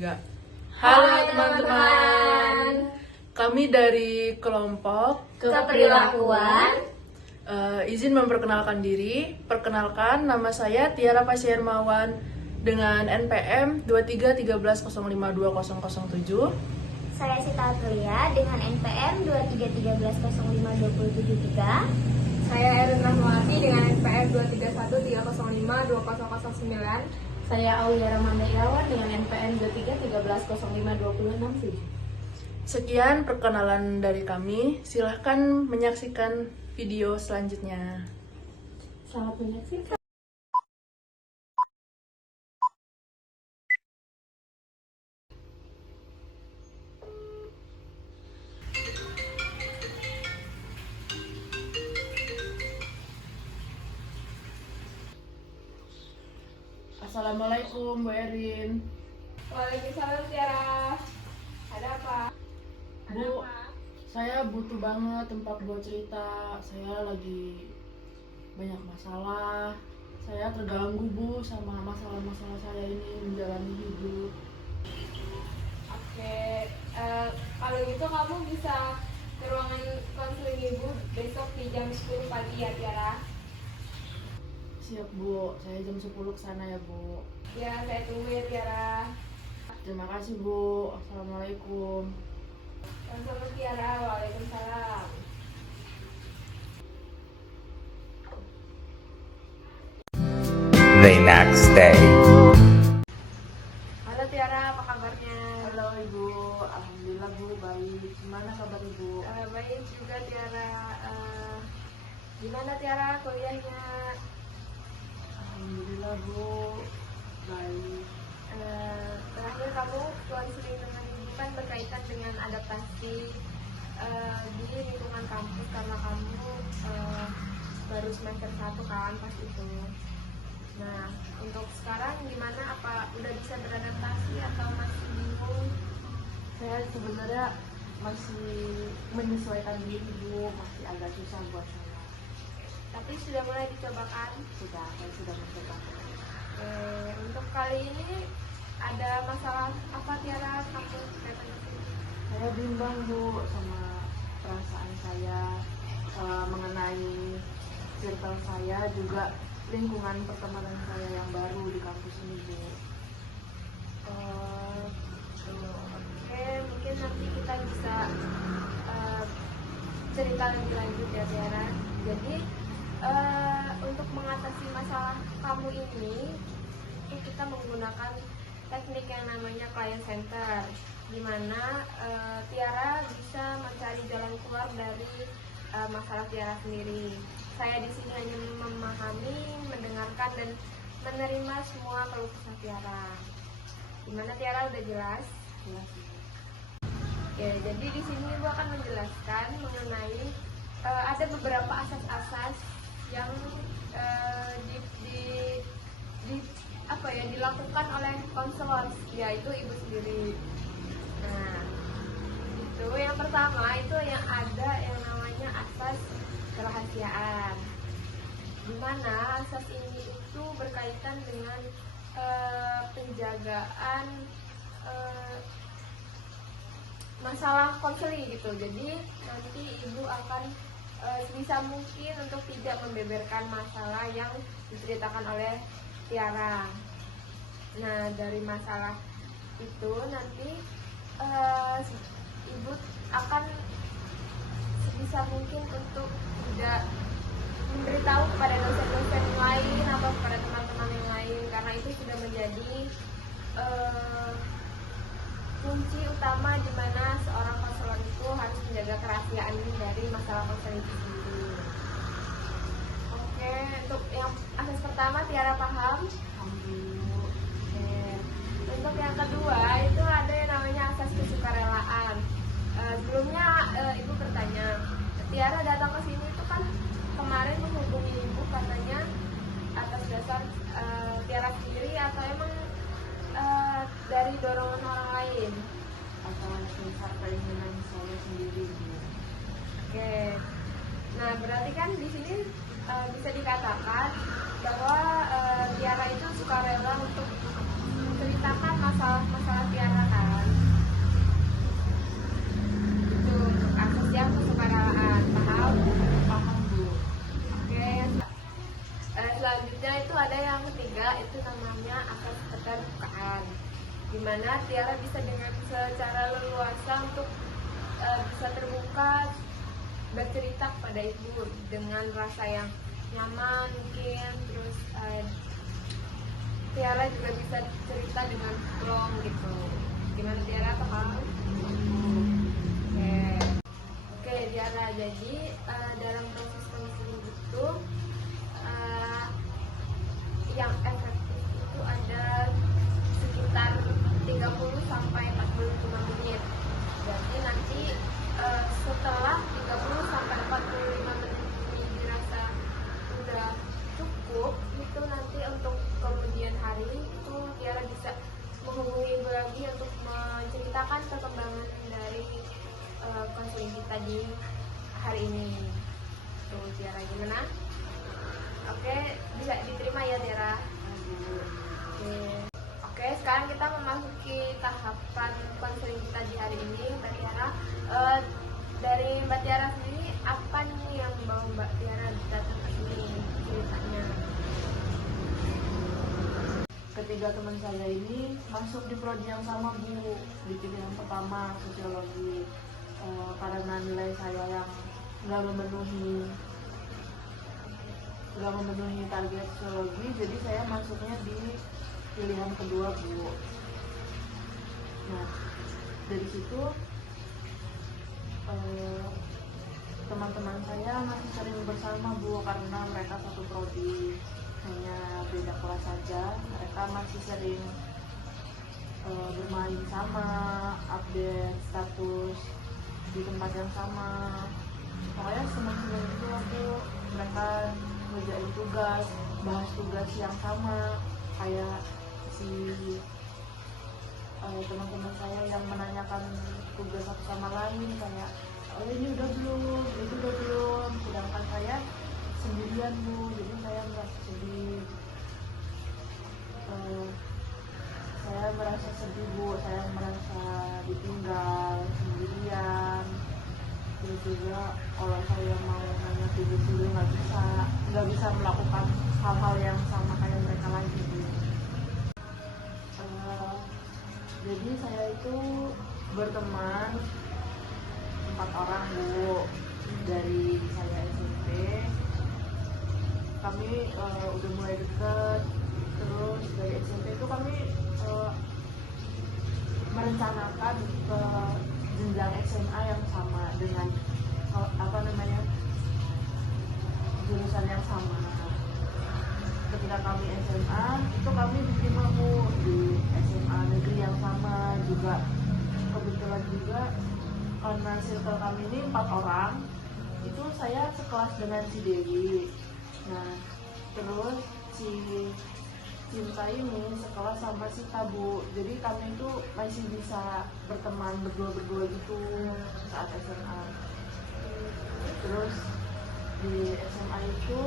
Enggak. Halo teman-teman. Kami dari kelompok Keperilakuan. Izin memperkenalkan diri. Perkenalkan, nama saya Tiara Pasya Hermawan dengan NPM 2313052007. Saya Sita Atlia dengan NPM 2313052073. Saya Erin Rahmawati dengan NPM 2313052009. Saya Aulia Ramanda Irawan dengan NPM 2313052067. Sekian perkenalan dari kami. Silahkan menyaksikan video selanjutnya. Selamat menyaksikan. Assalamualaikum Bu Erin. Waalaikumsalam Tiara. Ada apa? Bu, saya butuh banget tempat buat cerita. Saya lagi banyak masalah. Saya terganggu Bu sama masalah-masalah saya ini menjalani hidup. Oke, kalau gitu kamu bisa ke ruangan konseling ibu besok di jam 10 pagi ya Tiara. Siap Bu, saya jam 10 kesana ya Bu. Ya, saya tunggu ya Tiara. Terima kasih Bu. Assalamualaikum. Sama Tiara, waalaikumsalam. The next day. Halo Tiara, apa kabarnya? Halo Ibu, alhamdulillah Bu baik. Gimana kabar Ibu? Baik juga Tiara. Gimana Tiara kuliahnya? Alhamdulillah Bu baik. Terakhir kamu konseling dengan ibu kan berkaitan dengan adaptasi di lingkungan kampus karena kamu baru semester 1 kan pas itu. Nah, untuk sekarang gimana? Apa udah bisa beradaptasi atau masih bingung? Saya sebenarnya masih menyesuaikan diri Bu, masih agak susah buat saya. Tapi sudah mulai dicobakan. Saya sudah mencoba. Untuk kali ini ada masalah apa Tiara kamu kaitan dengan Saya bimbang Bu sama perasaan saya mengenai circle saya, juga lingkungan pertemanan saya yang baru di kampus ini Bu. Oke, mungkin nanti kita bisa cerita lebih lanjut ya Tiara. Jadi untuk mengatasi masalah kamu ini kita menggunakan teknik yang namanya client center, di mana Tiara bisa mencari jalan keluar dari masalah Tiara sendiri. Saya di sini hanya memahami, mendengarkan dan menerima semua keluh kesah Tiara. Gimana Tiara, udah jelas? Jelas. Ya, jadi di sini Ibu akan menjelaskan mengenai ada beberapa asas-asas yang dilakukan oleh konselor, yaitu Ibu sendiri. Nah, itu yang pertama itu yang ada yang namanya asas kerahasiaan, di mana asas ini itu berkaitan dengan penjagaan masalah konseling gitu. Jadi nanti Ibu akan sebisa mungkin untuk tidak membeberkan masalah yang diceritakan oleh Tiara. Nah, dari masalah itu nanti Ibu akan sebisa mungkin untuk tidak memberitahu kepada dosen-dosen yang lain atau kepada teman-teman yang lain, karena itu sudah menjadi kunci utama di mana seorang konselor itu harus menjaga kerahasiaan dari masalah konseling itu sendiri. Oke, untuk yang asas pertama Tiara paham? Alhamdulillah. Oke. Untuk yang kedua itu ada yang namanya asas kesukarelaan. Sebelumnya Ibu bertanya, Tiara datang ke sini itu kan kemarin menghubungi Ibu katanya atas dasar Tiara sendiri atau emang dari dorongan orang lain? Atau dasar keinginan saya sendiri Bu. Oke. Nah, berarti kan di sini bisa dikatakan bahwa Tiara itu suka rela untuk menceritakan masalah-masalah Tiara dimana Tiara bisa dengan secara leluasa untuk bisa terbuka bercerita kepada ibu dengan rasa yang nyaman mungkin. Terus Tiara juga bisa cerita dengan plong gitu. Gimana Tiara, paham? Oke Tiara, jadi dalam proses konseling itu yang efektif itu ada sekitar 30 sampai 45 menit. Jadi nanti setelah 30 sampai 45 menit ini dirasa udah cukup, itu nanti untuk kemudian hari itu Tiara bisa menghubungi ibu lagi untuk menceritakan perkembangan dari konseling kita di hari ini. Tuh Tiara, gimana? Oke, bisa diterima ya Tiara? Oke, sekarang kita memasuki tahapan konseling kita di hari ini, Mbak Tiara. Dari Mbak Tiara sendiri, apa nih yang mau Mbak Tiara datang ke sini ceritanya? Ketiga teman saya ini masuk di prodi yang sama Bu, di pilihan pertama sosiologi, karena nilai saya yang nggak memenuhi target sosiologi, jadi saya masuknya di pilihan kedua Bu. Nah, dari situ teman-teman saya masih sering bersama Bu, karena mereka satu prodi, hanya beda kelas saja. Mereka masih sering bermain sama, update status di tempat yang sama. Pokoknya senang-senang itu aku, mereka ngerjain tugas, bahas tugas yang sama, kayak si teman-teman saya yang menanyakan tugas satu sama lain, kayak oh ini udah belum, itu udah belum, sedangkan saya sendirian Bu, jadi saya merasa sedih. Saya merasa sedih Bu, saya merasa ditinggal sendirian. Terus juga kalau saya mau nanya tugas dulu nggak bisa melakukan hal-hal yang sama kayak mereka lagi Bu. Jadi saya itu berteman 4 orang Bu, dari saya SMP. Kami udah mulai deket. Terus dari SMP itu kami merencanakan ke jenjang SMA yang sama dengan jurusan yang sama. Ketika kami SMA itu kami diterima Bu di SMA negeri yang sama juga. Kebetulan juga karena circle kami ini 4 orang, itu saya sekelas dengan si Dewi. Nah, terus si Cinta ini sekelas sama si Tabu. Jadi kami itu masih bisa berteman berdua gitu saat SMA. Terus di SMA itu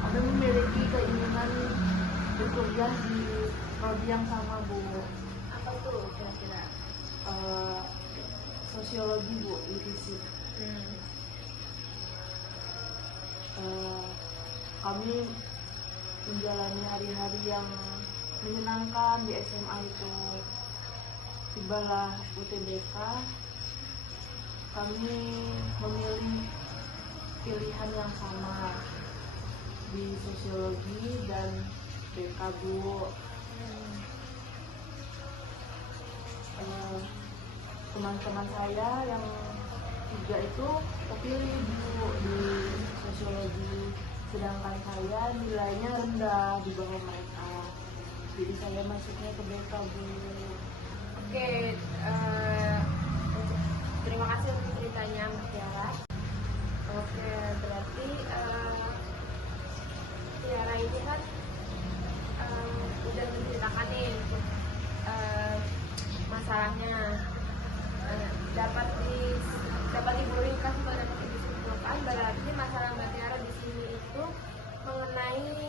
kami memiliki keinginan berkuliah di prodi yang sama Bu. Apa tuh kira-kira? Sosiologi Bu, ITC. Kami menjalani hari-hari yang menyenangkan di SMA itu. Tibalah UTBK, kami memilih pilihan yang sama di sosiologi dan BK Bu. Teman-teman saya yang 3 itu kepilih Bu di sosiologi, sedangkan saya nilainya rendah di bawah mereka, jadi saya masuknya ke BK Bu. Oke, terima kasih untuk ceritanya Mbak Tiara. Oke, berarti Tiara ini kan udah menceritakan nih masalahnya, dapat diberikan atau dapat disimpulkan berarti masalah Mbak Tiara di sini itu mengenai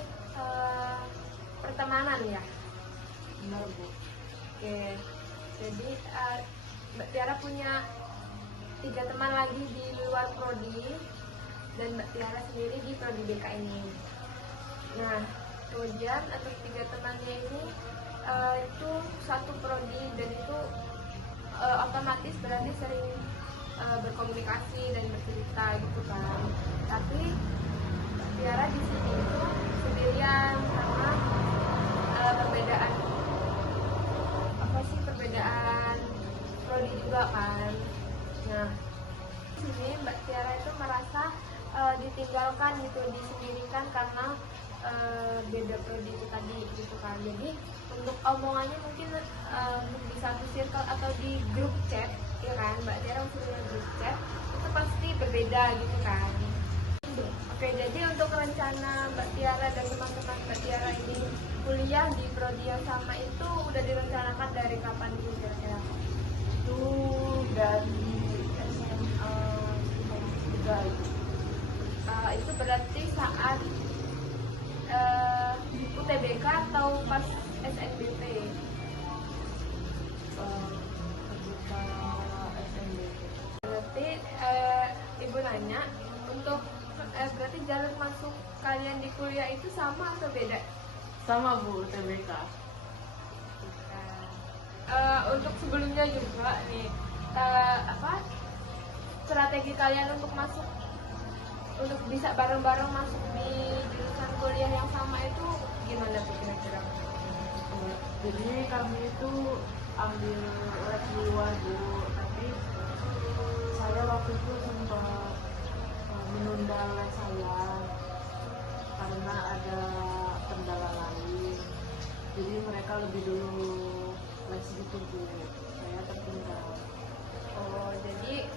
pertemanan ya. Benar Bu. Oke, jadi Mbak Tiara punya 3 teman lagi di luar prodi dan Mbak Tiara sendiri di prodi BK ini. Nah, kemudian untuk 3 temannya ini itu satu prodi dan itu otomatis berarti sering berkomunikasi dan bercerita gitu kan. Tapi Tiara di sini itu sendirian karena perbedaan perbedaan prodi juga kan. Nah, di sini Mbak Tiara itu merasa ditinggalkan gitu, disendirikan karena beda prodi itu tadi gitu kan. Jadi untuk omongannya mungkin di satu circle atau di grup chat, ya kan, Mbak Tiara punya grup chat itu pasti berbeda gitu kan. Oke, jadi untuk rencana Mbak Tiara dan teman-teman Mbak Tiara ini kuliah di prodi yang sama itu udah direncanakan dari kapan dulu kira-kira? Itu dari SMA 3 itu. Itu berarti saat UTBK atau pas SNBP? Ketika SNBP. Berarti Ibu nanya untuk berarti jalur masuk kalian di kuliah itu sama atau beda? Sama Bu, UTBK. Untuk sebelumnya juga nih strategi kalian untuk masuk, untuk bisa bareng-bareng masuk di jurusan kuliah yang sama itu gimana tuh kira-kira? Jadi kami itu ambil les di luar Bu, tapi saya waktu itu sempat menunda les saya karena ada kendala lain. Jadi mereka lebih dulu les gitu Bu, saya tertinggal. Oh, jadi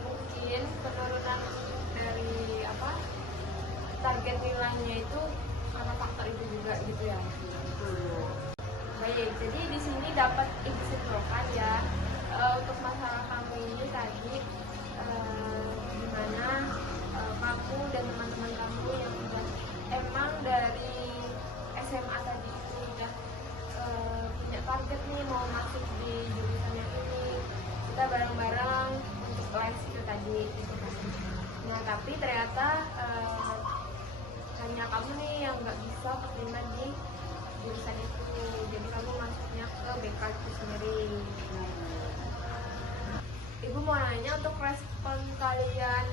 mungkin penurunan dari target nilainya itu karena faktor itu juga gitu ya. Baik, jadi di sini dapat Ibu simpulkan ya untuk masalah kamu ini tadi gimana kamu dan teman-teman kamu yang udah emang dari SMA tadi itu udah punya target nih mau masuk di jurusan yang ini, kita bareng-bareng untuk les itu tadi gitu kan. Nah, tapi ternyata hanya kamu nih yang nggak bisa terima di jurusan itu, jadi kamu masuknya ke BK itu sendiri. Ibu mau nanya untuk respon kalian,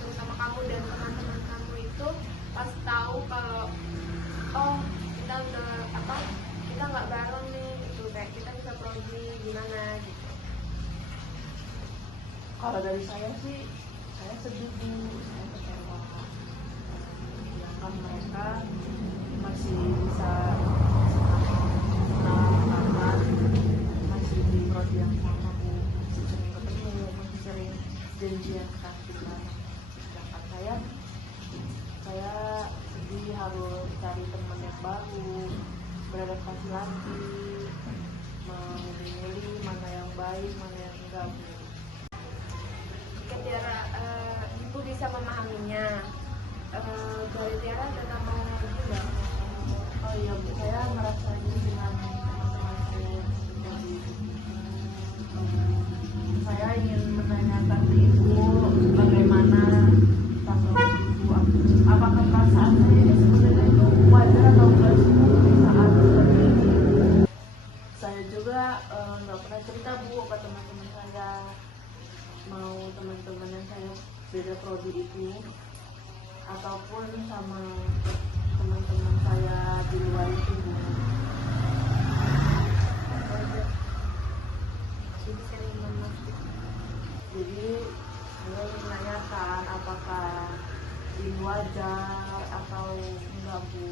terutama kamu dan teman-teman kamu itu pas tahu kalau kita udah kita nggak bareng nih gitu, kayak kita bisa prodi gimana gitu. Kalau dari saya sih, saya sedih Bu, saya kecewa. Sedangkan mereka masih bisa senang, masih di prodi yang sama Bu, masih sering ketemu, masih sering janjian kantinan. Sedangkan saya sedih harus cari teman yang baru, beradaptasi lagi, memilih mana yang baik, mana yang enggak Bu. Tiara, Ibu bisa memahaminya. Dari Tiara ada tambahan lagi nggak? Oh iya Bu, saya merasa ini dengan teman-teman saya jadi saya ingin menanyakan ke Ibu bagaimana tanggapan Ibu, apakah perasaan saya ini sebenarnya itu wajar atau enggak sih Bu saat seperti ini. Saya juga nggak pernah cerita Bu ke teman-teman saya, mau teman-teman yang saya beda prodi itu ataupun sama teman-teman saya di luar itu Bu. Jadi saya menanyakan apakah ini wajar atau enggak Bu.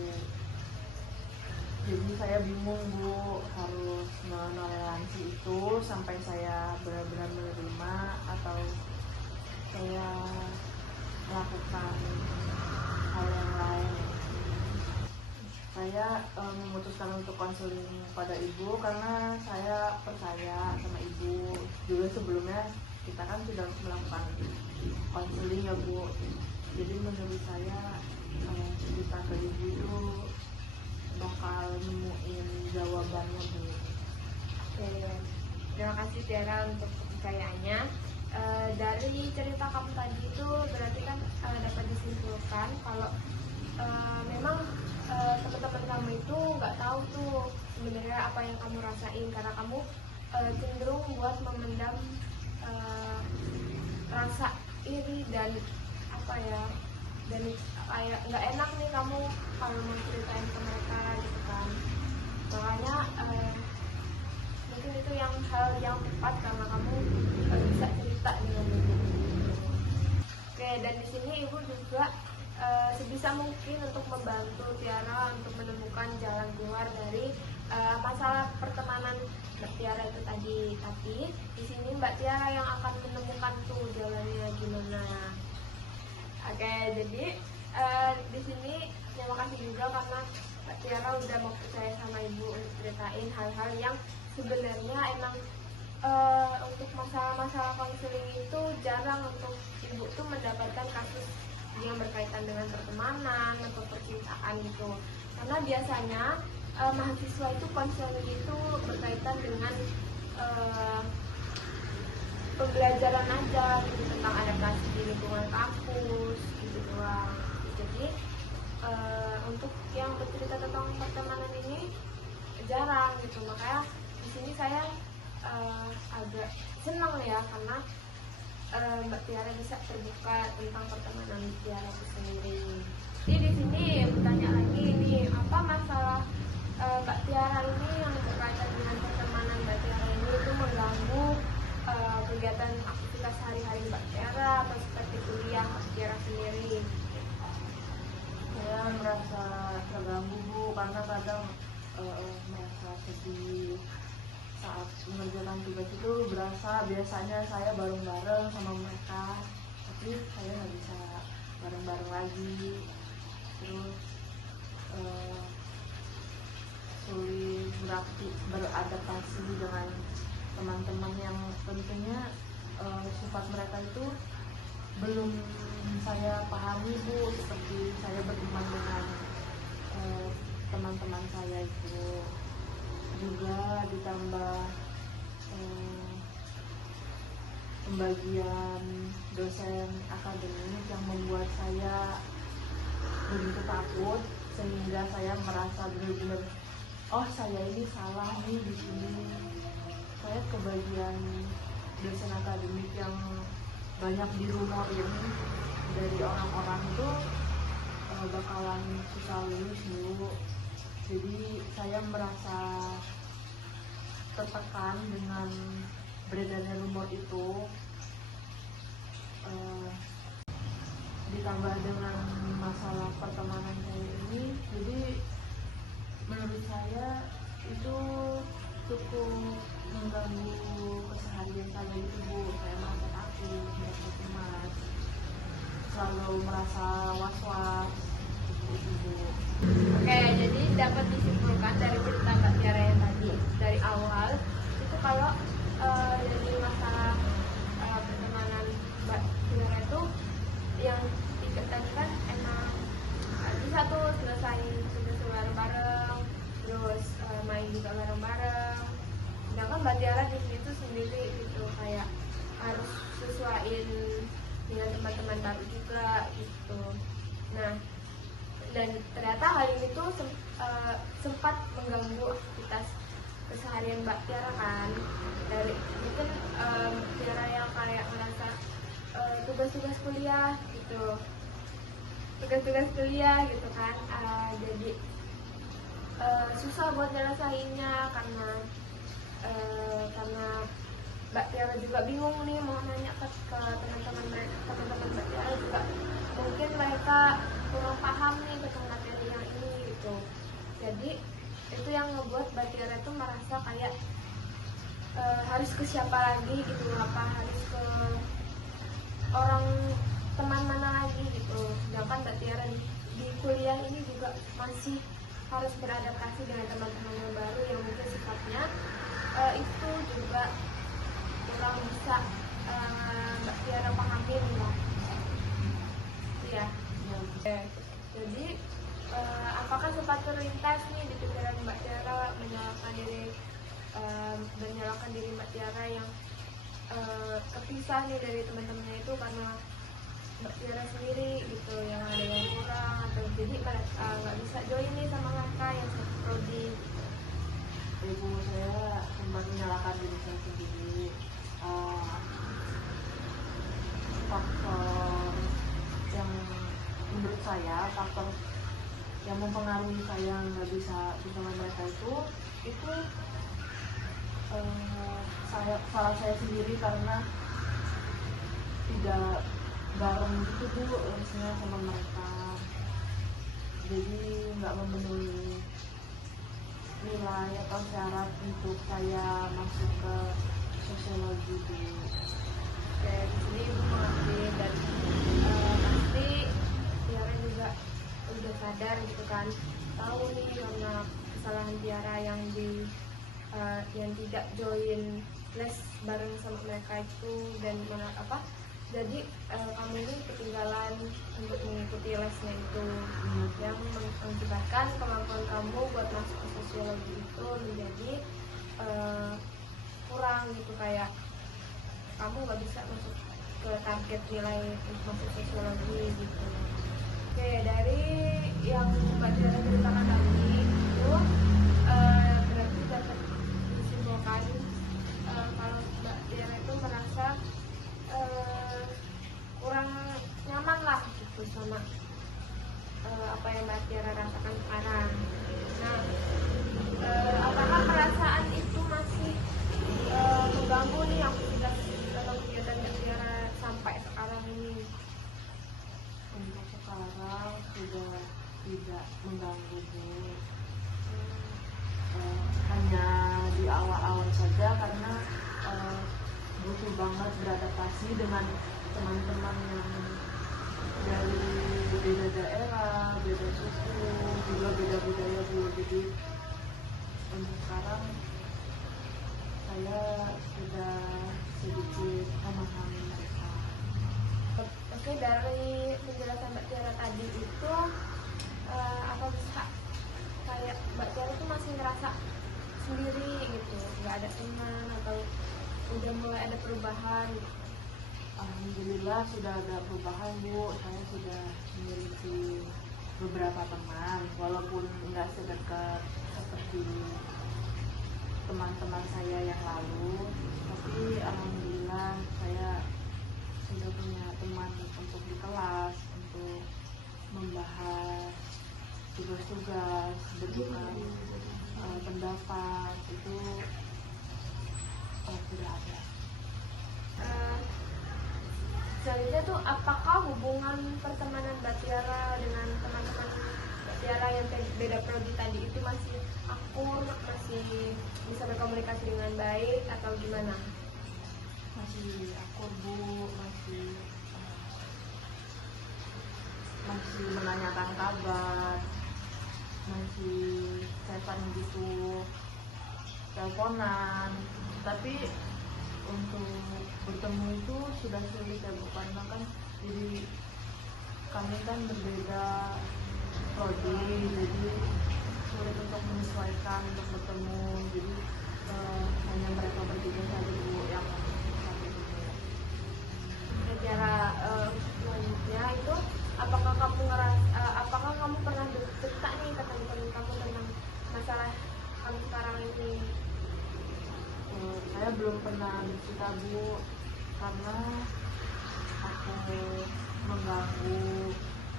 Jadi saya bingung Bu, harus menoleransi itu sampai saya benar-benar menerima atau saya melakukan hal yang lain. Saya memutuskan untuk konseling pada Ibu karena saya percaya sama Ibu. Juga sebelumnya kita kan sudah melakukan konseling ya Bu. Jadi menurut saya cerita ke Ibu itu bakal nemuin jawabannya Bu. Oke, terima kasih Tiara untuk kepercayaannya. Dari cerita kamu tadi itu berarti kan dapat disimpulkan kalau memang teman-teman kamu itu nggak tahu tuh sebenarnya apa yang kamu rasain, karena kamu cenderung buat memendam rasa iri dan apa ya, dan kayak nggak enak nih kamu kalau mau ceritain ke mereka gitu kan. Makanya mungkin itu yang hal yang tepat karena kamu bisa cerita dengan ibu. Oke, dan di sini ibu juga sebisa mungkin untuk membantu Tiara untuk menemukan jalan keluar dari masalah pertemanan Mbak Tiara itu tadi. Tapi di sini Mbak Tiara yang akan menemukan tuh jalannya gimana. Oke, jadi di sini terima kasih juga karena Mbak Tiara udah mau percaya sama ibu untuk ceritain hal-hal yang sebenarnya emang untuk masalah-masalah konseling itu jarang untuk ibu tuh mendapatkan kasus yang berkaitan dengan pertemanan atau percintaan gitu. Karena biasanya mahasiswa itu konseling itu berkaitan dengan pembelajaran aja gitu, tentang adaptasi di lingkungan kampus gitu doang. Jadi untuk yang bercerita tentang pertemanan ini jarang gitu. Makanya di sini saya agak senang ya karena Mbak Tiara bisa terbuka tentang pertemanan Tiara itu sendiri. Jadi di sini bertanya lagi ini, apa masalah Mbak Tiara ini yang berkaitan dengan pertemanan Mbak Tiara ini itu mengganggu kegiatan aktivitas sehari-hari Mbak Tiara atau seperti kuliah Mbak Tiara sendiri? Saya merasa terganggu Bu, karena kadang merasa sedih saat mengerjakan tugas itu. Biasanya saya bareng-bareng sama mereka, tapi saya nggak bisa bareng-bareng lagi. Terus sulit beradaptasi dengan teman-teman yang tentunya sifat mereka itu belum saya pahami Bu, seperti saya berteman dengan teman-teman saya itu. Juga ditambah pembagian dosen akademik yang membuat saya begitu takut, sehingga saya merasa benar-benar saya ini salah nih di sini. Saya kebagian dosen akademik yang banyak dirumorin dari orang-orang itu bakalan susah lulus Bu. Jadi saya merasa tertekan dengan beredarnya rumor itu, ditambah dengan masalah pertemanan saya ini. Jadi menurut saya itu cukup mengganggu keseharian saya itu Bu. Saya merasa takut, merasa cemas, selalu merasa was-was itu Bu. Oke, jadi dapat disimpulkan dari cerita Mbak Tiara yang tadi dari awal itu kalau dari masalah pertemanan Mbak Tiara itu yang tiga tadi kan emang bisa tuh selesai bareng-bareng, terus main juga bareng-bareng. Sedangkan Mbak Tiara di situ sendiri gitu, kayak harus sesuaiin dengan teman-teman baru juga gitu. Nah, dan ternyata hal ini tuh sempat mengganggu aktivitas keseharian Mbak Tiara kan. Dari mungkin Tiara yang kayak merasa tugas-tugas kuliah gitu, gitu kan, jadi susah buat nyelesainnya karena Mbak Tiara juga bingung nih mau nanya ke teman-teman Mbak Tiara juga, mungkin mereka kurang paham nih tentang materi yang ini gitu. Jadi itu yang ngebuat Mbak Tiara itu merasa kayak harus ke siapa lagi gitu, apa harus ke orang teman mana lagi gitu. Sedangkan Mbak Tiara di kuliah ini juga masih harus beradaptasi dengan teman-teman yang baru yang mungkin sifatnya itu juga kurang bisa Mbak Tiara pahamin lah. Ya. Jadi apakah sempat terlintas nih di pikiran Mbak Tiara menyalahkan diri Mbak Tiara yang kepisah nih dari teman-temannya itu karena Mbak Tiara sendiri gitu yang ada yang kurang, atau jadi mereka nggak bisa join nih sama mereka yang satu prodi. Ibu, saya sempat menyalahkan diri saya sendiri. Faktor yang menurut saya, faktor yang mempengaruhi saya nggak bisa bersama mereka itu salah saya sendiri karena tidak bareng gitu Bu lesnya sama mereka, jadi nggak memenuhi nilai atau syarat untuk saya masuk ke sosiologi Bu. Oke, di sini ibu mengerti dan pasti Tiara juga udah sadar gitu kan, tahu nih karena kesalahan Tiara yang yang tidak join les bareng sama mereka itu, dan jadi kamu ini ketinggalan untuk mengikuti lesnya itu, yang mengakibatkan kemampuan kamu buat masuk ke sosiologi itu menjadi kurang gitu, kayak kamu nggak bisa masuk ke target nilai untuk masuk sosiologi gitu. Oke, dari yang Mbak Tiara ceritakan tadi itu berarti dapat disimpulkan kalau Mbak Tiara itu merasa kurang nyaman lah gitu sama apa yang Mbak Tiara rasakan sekarang. Nah, apakah perasaan itu masih mengganggu nih aktivitas dalam kegiatan Mbak Tiara sampai sekarang ini? Untuk sekarang sudah tidak mengganggu Bu. Hanya di awal-awal saja karena butuh banget beradaptasi dengan teman-teman yang dari beda daerah, beda suku, juga beda budaya Bu. Jadi untuk sekarang saya sudah sedikit memahami mereka. Oke, dari penjelasan Mbak Tiara tadi itu apa bisa kayak Mbak Tiara itu masih ngerasa sendiri gitu, nggak ada teman atau udah mulai ada perubahan? Alhamdulillah sudah ada perubahan Bu. Saya sudah memiliki beberapa teman, walaupun nggak sedekat seperti teman-teman saya yang lalu, tapi alhamdulillah saya sudah punya teman untuk di kelas, untuk membahas tugas-tugas, bertukar pendapat, itu sudah ada. Selanjutnya tuh, apakah hubungan pertemanan Mbak Tiara dengan teman-teman Mbak Tiara yang beda prodi tadi itu masih akur, masih bisa berkomunikasi dengan baik atau gimana? Masih akur Bu, masih menanyakan kabar, masih chatan gitu, teleponan, tapi untuk bertemu itu sudah sulit ya Bu, karena kan jadi kami kan berbeda prodi, jadi sulit untuk menyesuaikan untuk bertemu, jadi hanya mereka bertiga saja Bu yang sampai ketemu. Cara selanjutnya itu, apakah kamu pernah bercerita nih ke teman-teman kamu tentang masalah kamu sekarang ini? Saya belum pernah bercerita Bu, karena aku mengganggu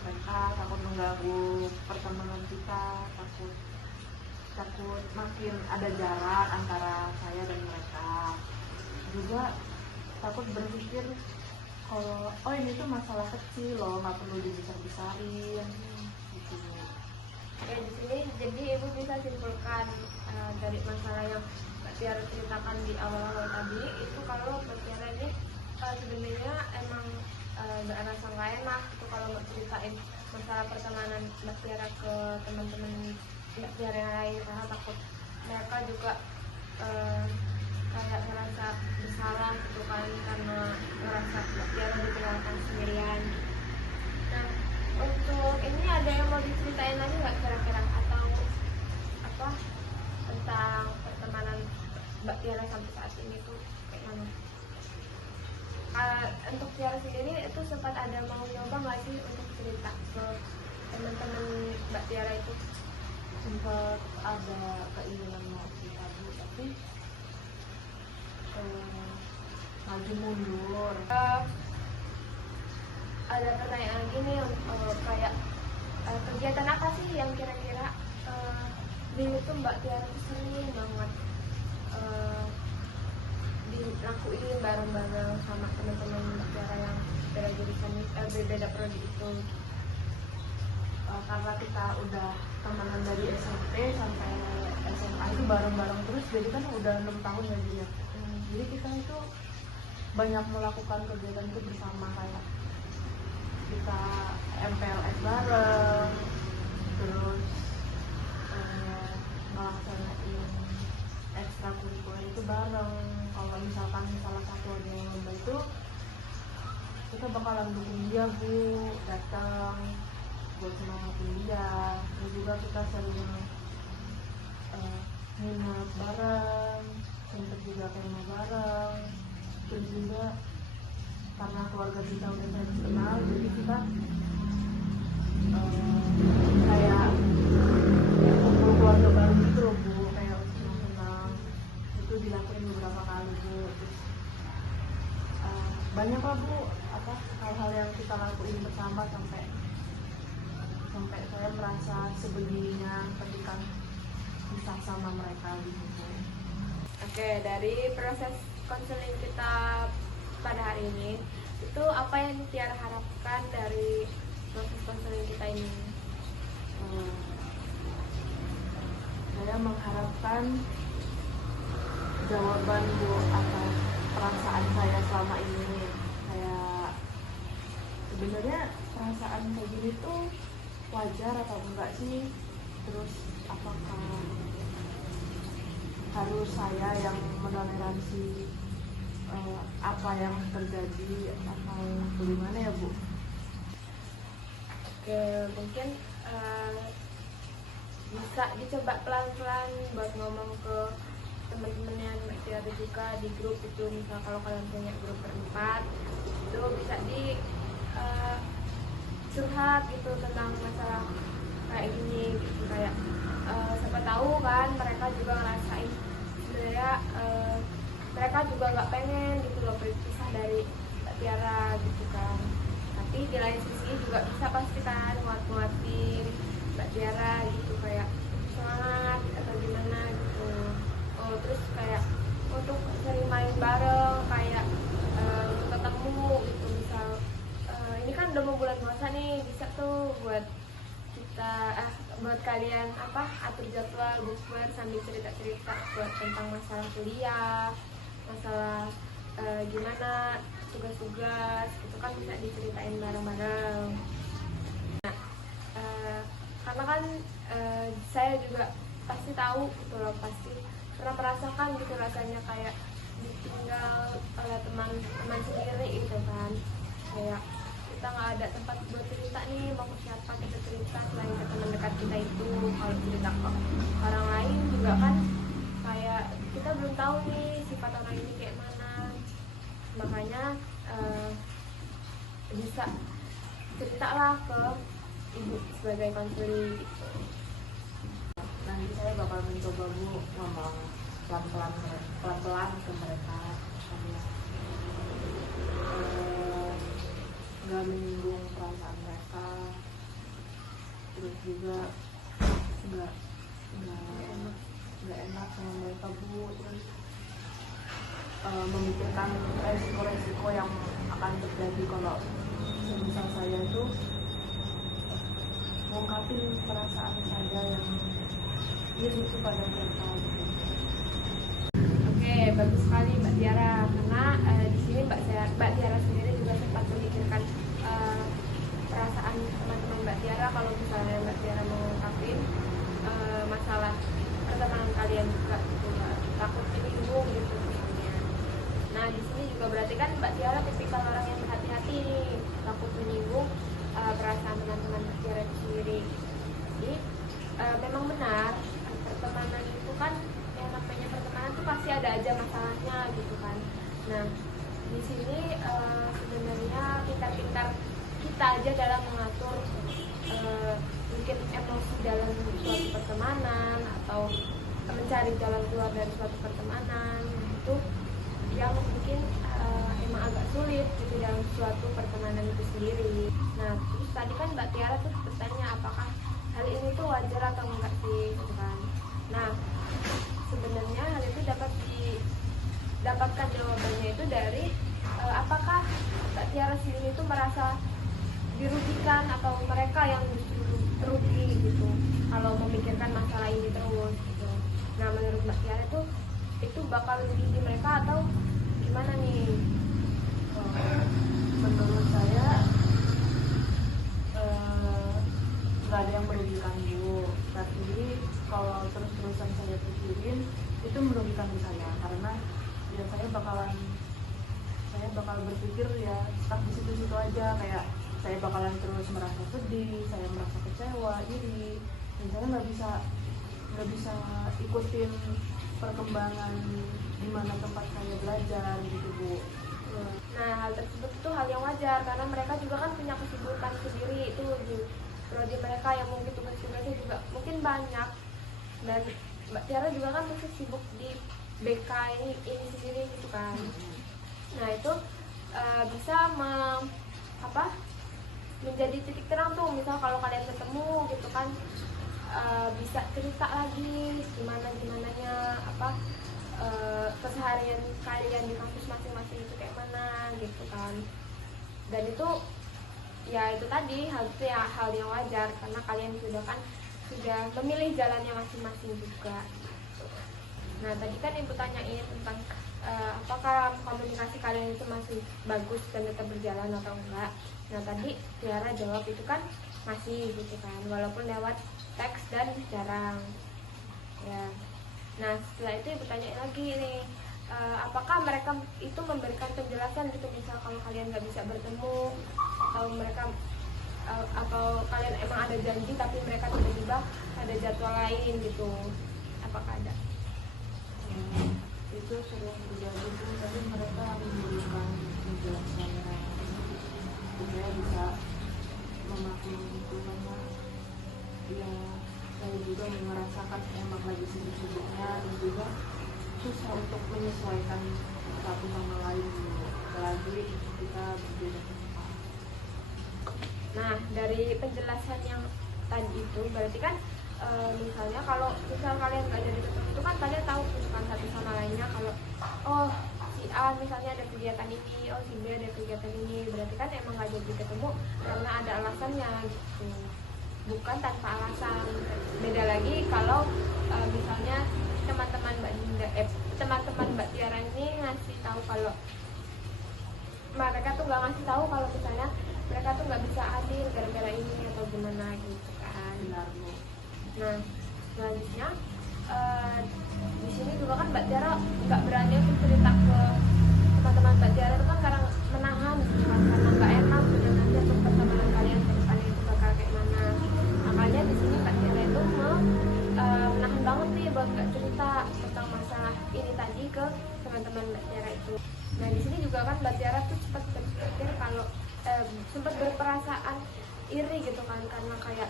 mereka, takut mengganggu pertemanan kita, takut makin ada jarak antara saya dan mereka, juga takut berpikir kalau ini tuh masalah kecil loh, nggak perlu dibesar-besarin gitu. Ya, di sini jadi ibu bisa simpulkan dari masalah yang Mbak Tiara ceritakan di awal-awal tadi itu, kalau Mbak Tiara ini sebenarnya emang nggak rasa nggak enak itu kalau Mbak ceritain masalah pertemanan Mbak Tiara ke teman-teman Mbak Tiara yang lain, karena takut mereka juga kayak ngerasa bersalah gitu kan, karena ngerasa Mbak Tiara ditinggalkan sendirian. Nah, untuk ini ada yang mau diceritain lagi nggak kira-kira, atau apa tentang pertemanan Mbak Tiara sampai saat ini tuh kayak mana? Untuk Tiara sendiri itu sempat ada mau nyoba nggak sih untuk cerita ke teman-teman Mbak Tiara itu? Sempat ada keinginan mau cerita Bu, tapi maju mundur. Ada pertanyaan gini, kayak kegiatan apa sih yang kira-kira dulu tuh Mbak Tiara tuh sering banget dilakuin bareng-bareng sama teman-teman Mbak Tiara yang beda jurusan, berbeda prodi itu? Karena kita udah temenan dari SMP sampai SMA itu bareng-bareng terus, jadi kan udah 6 tahun ya dia. Jadi kita itu banyak melakukan kegiatan itu bersama, kayak kita MPLS bareng, terus melaksanain ekstrakurikuler itu bareng. Kalau misalkan salah satu ada yang lomba itu, kita bakalan dukung dia Bu, datang buat semangatin dia. Dan juga kita sering nginep bareng, sempet juga kemah bareng. Terus juga karena keluarga kita udah saling kenal, jadi kita kayak kumpul keluarga baru gitu loh Bu, kayak senang-senang. Itu dilakuin beberapa kali Bu. Terus banyak lah Bu hal-hal yang kita lakuin bersama, sampai saya merasa sebegininya ketika bisa sama mereka gitu. Oke, dari proses konseling kita pada hari ini, itu apa yang Tiara harapkan dari proses konseling kita ini? Saya mengharapkan jawaban Bu atas perasaan saya selama ini. Kayak sebenarnya perasaan kayak gini tuh wajar atau enggak sih? Terus apakah harus saya yang menoleransi apa yang terjadi atau bagaimana ya Bu? Oke, mungkin bisa dicoba pelan-pelan buat ngomong ke teman-temannya Mbak Tiara juga di grup itu. Misal kalau kalian punya grup berempat, itu bisa di curhat gitu tentang masalah kayak gini gitu. Kayak siapa tahu kan mereka juga ngerasain sebenarnya mereka juga nggak pengen gitu loh berpisah dari Mbak Tiara gitu kan. Tapi di lain sisi juga bisa pasti kan nguat-nguatin Mbak Tiara gitu, kayak semangat atau gimana gitu. Terus kayak untuk sering main bareng, kayak untuk ketemu gitu. Misal ini kan udah mau bulan puasa nih, bisa tuh buat kita buat kalian atur jadwal bukber sambil cerita-cerita buat tentang masalah kuliah, masalah gimana tugas-tugas itu kan bisa diceritain bareng-bareng. Nah, karena kan saya juga pasti tahu gitu loh, pasti pernah merasakan gitu rasanya kayak ditinggal oleh teman-teman sendiri gitu kan. Kayak kita nggak ada tempat buat cerita nih, mau ke siapa kita cerita selain ke teman dekat kita itu. Kalau cerita ke orang lain juga kan kayak kita belum tahu nih sifat orang ini kayak mana. Makanya bisa ceritalah ke ibu sebagai konseling gitu. Nanti saya bakal mencoba Bu ngomong pelan-pelan ke mereka, nggak menyinggung perasaan mereka, terus juga nggak enak sama mereka Bu. Terus memikirkan resiko-resiko yang akan terjadi kalau semisal saya itu mengungkapin perasaan saya yang iri kepada mereka gitu. Oke, bagus sekali Mbak Tiara, karena di sini Mbak Tiara sendiri juga sempat memikirkan perasaan teman-teman Mbak Tiara kalau misalnya Mbak Tiara mengungkapin masalah pertemanan kalian juga gitu, takut menyinggung gitu misalnya. Nah di sini juga berarti kan Mbak Tiara tipikal orang yang berhati-hati nih, takut menyinggung perasaan teman-teman Mbak Tiara sendiri. Jadi memang benar, pertemanan itu kan yang namanya pertemanan tuh pasti ada aja masalahnya gitu kan. Nah di sini sebenarnya pintar-pintar kita aja dalam mengatur mungkin emosi dalam suatu pertemanan atau mencari jalan keluar dari suatu pertemanan, itu yang mungkin emang agak sulit gitu dalam suatu pertemanan itu sendiri. Nah, terus tadi kan Mbak Tiara tuh bertanya apakah hal ini tuh wajar atau enggak sih, gitu kan. Nah, sebenarnya hal itu dapat didapatkan jawabannya itu dari apakah Mbak Tiara sendiri itu merasa dirugikan atau mereka yang justru rugi gitu kalau memikirkan masalah ini terus gitu. Nah, menurut Mbak Tiara itu bakal rugi di mereka atau gimana nih? Menurut saya nggak ada yang merugikan Bu, tapi kalau terus-terusan saya pikirin itu merugikan saya, karena ya saya bakal berpikir ya stuck di situ-situ aja, kayak saya bakalan terus merasa sedih, saya merasa kecewa, iri, dan saya nggak bisa ikutin perkembangan di mana tempat saya belajar gitu Bu. Nah, hal tersebut itu hal yang wajar karena mereka juga kan punya kesibukan sendiri itu di prodi mereka yang mungkin tugas-tugasnya juga mungkin banyak, dan Mbak Tiara juga kan masih sibuk di BK ini sendiri gitu kan. Nah, itu bisa menjadi titik terang tuh, misal kalau kalian ketemu gitu kan, bisa cerita lagi gimananya keseharian kalian di kampus masing-masing itu kayak mana gitu kan. Dan itu ya itu tadi hal yang wajar karena kalian sudah memilih jalannya masing-masing juga. Nah, tadi kan Ibu tanyain tentang apakah komunikasi kalian itu masih bagus dan tetap berjalan atau enggak. Nah, tadi Tiara jawab itu kan masih gitu kan, walaupun lewat teks dan jarang ya. Nah, setelah itu Ibu tanyain lagi nih, apakah mereka itu memberikan penjelasan gitu, misal kalau kalian nggak bisa bertemu atau kalian emang ada janji tapi mereka tiba-tiba ada jadwal lain gitu, apakah ada? Itu sering terjadi Bu, tapi mereka memberikan penjelasannya supaya bisa memaklumi itu, karena ya saya juga merasakan emang lagi sibuk-sibuknya dan juga susah untuk menyesuaikan satu sama lain, apalagi kita berbeda tempat. Nah, dari penjelasan yang tadi itu berarti kan misalnya kalau kalian nggak jadi ketemu itu kan kalian tahu kan satu sama lainnya kalau oh si A misalnya ada kegiatan ini, oh si B ada kegiatan ini, berarti kan emang nggak jadi ketemu karena ada alasannya gitu, bukan tanpa alasan. Beda lagi kalau misalnya teman-teman Mbak Tiara ini ngasih tahu kalau mereka tuh nggak ngasih tahu kalau misalnya mereka tuh nggak bisa hadir gara-gara ini atau gimana gitu kan. Benar Bu. Nah, selanjutnya di sini juga kan Mbak Tiara nggak berani untuk cerita ke teman-teman Mbak Tiara itu kan karena menahan gitu kan, karena nggak enak sudah nanti untuk pertemanan kalian ke depannya itu bakal kayak mana. Makanya di sini Mbak Tiara itu menahan banget nih buat nggak cerita tentang masalah ini tadi ke teman-teman Mbak Tiara itu. Nah, di sini juga kan Mbak Tiara tuh sempat berpikir kalau sempat berperasaan iri gitu kan, karena kayak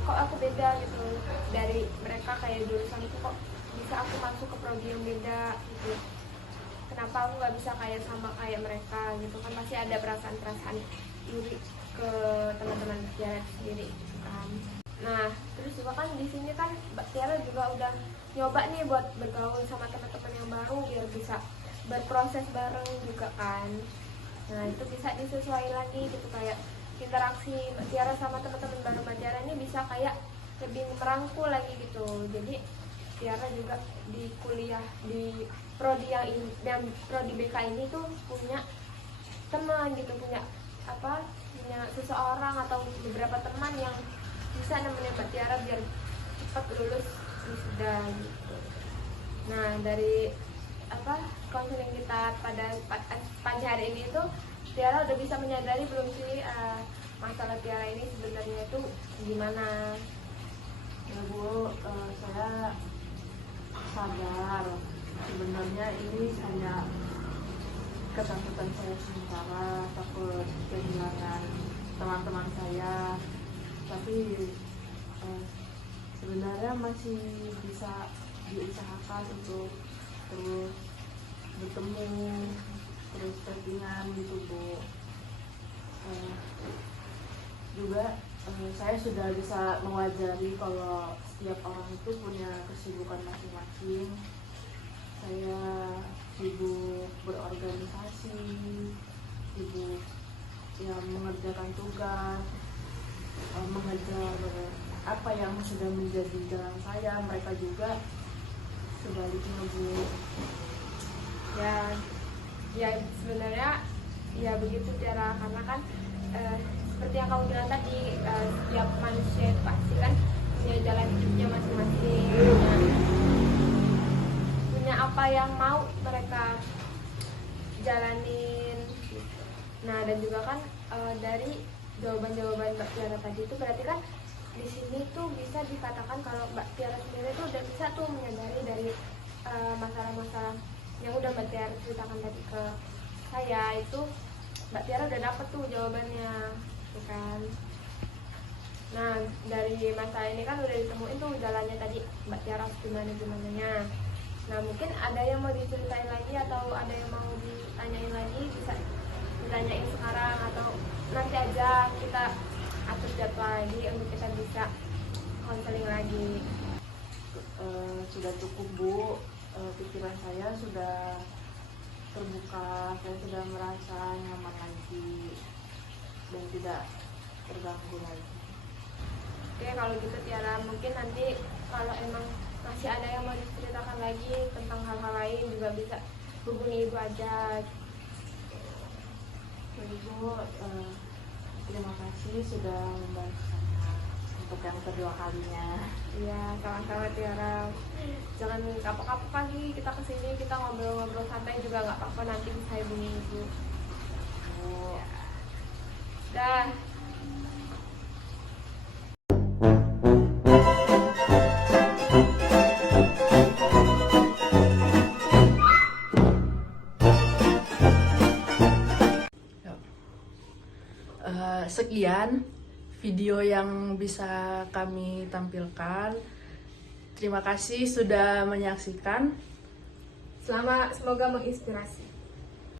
kok aku beda gitu dari mereka, kayak jurusan itu kok bisa aku masuk ke prodi yang beda gitu, kenapa aku nggak bisa sama kayak mereka gitu kan, masih ada perasaan iri ke teman-teman Tiara sendiri gitu kan. Nah, terus juga kan di sini kan Mbak Tiara juga udah nyoba nih buat bergaul sama teman-teman yang baru biar bisa berproses bareng juga kan. Nah, itu bisa disesuaikan lagi gitu, kayak interaksi Mbak Tiara sama teman-teman baru Mbak Tiara ini bisa kayak lebih merangkul lagi gitu. Jadi Tiara juga di kuliah di prodi yang prodi BK ini tuh punya teman gitu, punya seseorang atau beberapa teman yang bisa nemenin Mbak Tiara biar cepat lulus wisuda gitu. Nah, dari konseling kita pada pagi hari ini itu Tiara udah bisa menyadari belum sih masalah Tiara ini sebenarnya itu gimana? Ya Bu, saya sadar sebenarnya ini hanya ketakutan saya sementara, takut kehilangan teman-teman saya, tapi sebenarnya masih bisa diusahakan untuk terus bertemu, terus chattingan gitu Bu. Juga saya sudah bisa mewajari kalau setiap orang itu punya kesibukan masing-masing. Saya sibuk berorganisasi, sibuk mengerjakan tugas, mengejar apa yang sudah menjadi jalan saya. Mereka juga sebaliknya Bu. Ya sebenarnya ya begitu Tiara, karena kan seperti yang kamu bilang tadi, setiap manusia itu pasti kan punya jalan hidupnya masing-masing, punya apa yang mau mereka jalanin gitu. Nah, dan juga kan dari jawaban-jawaban Mbak Tiara tadi itu berarti kan di sini tuh bisa dikatakan kalau Mbak Tiara sendiri tuh udah bisa tuh menyadari dari masalah-masalah yang udah Mbak Tiara ceritakan tadi ke saya, itu Mbak Tiara udah dapet tuh jawabannya, gitu kan. Nah, dari masalah ini kan udah ditemuin tuh jalannya tadi Mbak Tiara gimana-gimananya. Nah, mungkin ada yang mau diceritain lagi atau ada yang mau ditanyain lagi, bisa ditanyain sekarang atau nanti aja kita atur jadwal lagi untuk kita bisa konseling lagi. Sudah cukup Bu, pikiran saya sudah terbuka, saya sudah merasa nyaman lagi dan tidak terganggu lagi. Oke, kalau gitu Tiara, mungkin nanti kalau emang masih ada yang mau diceritakan lagi tentang hal-hal lain juga bisa hubungi Ibu aja. Ibu, terima kasih sudah membantu saya untuk yang kedua kalinya. Iya, sama-sama Tiara. Jangan kapok-kapok lagi kita kesini, kita ngobrol-ngobrol santai juga nggak apa-apa, nanti bisa hubungi Ibu. Bu. Dah. Sekian video yang bisa kami tampilkan. Terima kasih sudah menyaksikan. Semoga menginspirasi.